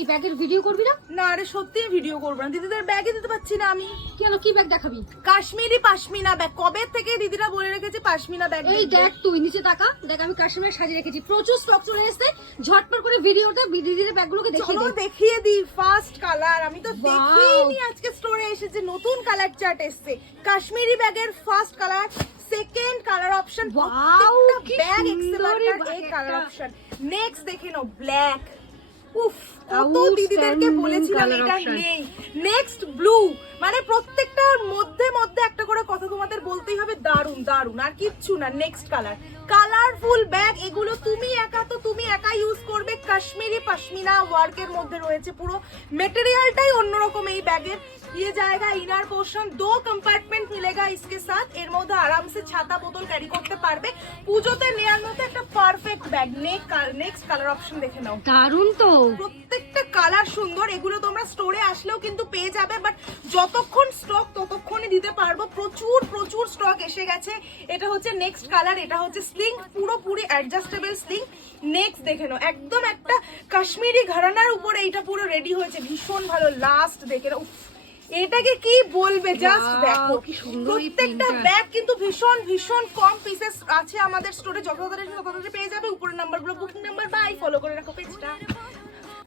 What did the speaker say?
এই ব্যাগের ভিডিও করবি না? না রে সত্যি ভিডিও করবো না, দিদিদের ব্যাগে দিতে পারছি না আমি। কেন, কি ব্যাগ দেখাবি? কাশ্মীরি পাশমিনা ব্যাগ, কবে থেকে দিদিরা বলে রেখেছে পাশমিনা ব্যাগ। এই দেখ, তুই নিচে তাকা, দেখ আমি কাশ্মীরে সাজিয়ে রেখেছি, প্রচুর স্টক চলে এসেছে। ঝটপট করে ভিডিওটা দিদিদের ব্যাগগুলোকে চলো দেখিয়ে দে। দেখিয়ে দিই। ফার্স্ট কালার আমি তো দেখিনি, আজকে স্টোরে এসেছে নতুন কালার চার্ট এসেছে। কাশ্মীরি ব্যাগের first colour, second colour option, প্রত্যেকটা কি ব্যাগ সুন্দর এক্সেলেন্ট এই এই ব্যাগটা। Colour option. নেক্সট দেখে নাও ব্ল্যাক। উফ, কত Outstanding দিদিদেরকে বলেছিলাম color এটা option। নেই। নেক্সট ব্লু, মানে প্রত্যেকটার মধ্যে মধ্যে একটা করে কথা তোমাদের বলতেই হবে, দারুন দারুন, আর কিচ্ছু না। নেক্সট কালার, কালারফুল ব্যাগ, এগুলো তুমি একা ইউজ করবে। কাশ্মীরি পশমিনা ওয়ার্কের মধ্যে রয়েছে, পুরো মেটেরিয়ালটাই অন্যরকম এই ব্যাগের। ये जाएगा इनर पोर्शन, 2 कंपार्टमेंट मिलेगा इसके साथ। এর মধ্যে আরামসে ছাতা বোতল ক্যারি করতে পারবে, পুজোতে নেয়ার মতো একটা perfect bag. Next colour option দেখে নাও, দারুন তো। প্রত্যেকটা কালার সুন্দর। এগুলো তোমরা স্টোরে আসলেও কিন্তু পেয়ে যাবে, বাট যতক্ষণ স্টক ততক্ষণই দিতে পারবো। প্রচুর স্টক এসে গেছে। এটা হচ্ছে নেক্সট কালার, এটা হচ্ছে স্লিং, পুরোপুরি অ্যাডজাস্টেবল স্লিং। নেক্সট দেখে নাও, একদম একটা কাশ্মীরি ঘরানার উপরে এইটা পুরো রেডি হয়েছে, ভীষণ ভালো। লাস্ট দেখে নাও, এটাকে কি বলবে, জাস্ট দেখো কি সুন্দর। প্রত্যেকটা ব্যাগ কিন্তু ভীষণ কম পিসেস আছে আমাদের স্টোরে। যত তাড়াতাড়ি পেয়ে যাবে। উপরের নাম্বারগুলো বুকিং নাম্বার, বাই, ফলো করে রাখো পেজটা।